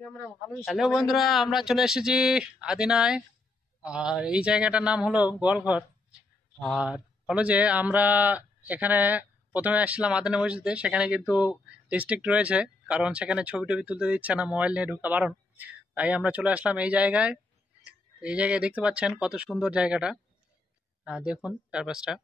হ্যালো বন্ধুরা, আমরা চলে এসেছি আদিনায়। আর এই জায়গাটার নাম হলো গোয়ালঘর। আর হলো যে আমরা এখানে প্রথমে আসছিলাম আদিনা মসজিদে, সেখানে কিন্তু ডিস্ট্রিক্ট রয়েছে, কারণ সেখানে ছবি টবি তুলতে দিচ্ছে না, মোবাইল নিয়ে ঢোকা বারণ। তাই আমরা চলে আসলাম এই জায়গায়। এই জায়গায় দেখতে পাচ্ছেন কত সুন্দর জায়গাটা। দেখুন চারপাশটা।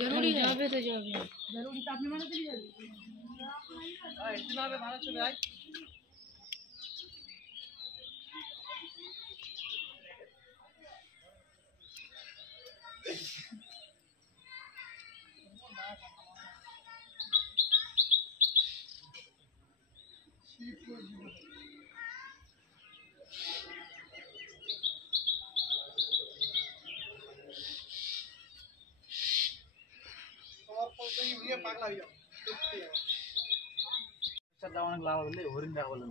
जरूरी जावे तो जावे जरूरी तो अपने माने चली जाएगी। इतना पे भाड़ा चले आए। অনেক লাভ হলে হরিণ দেখা বললেন।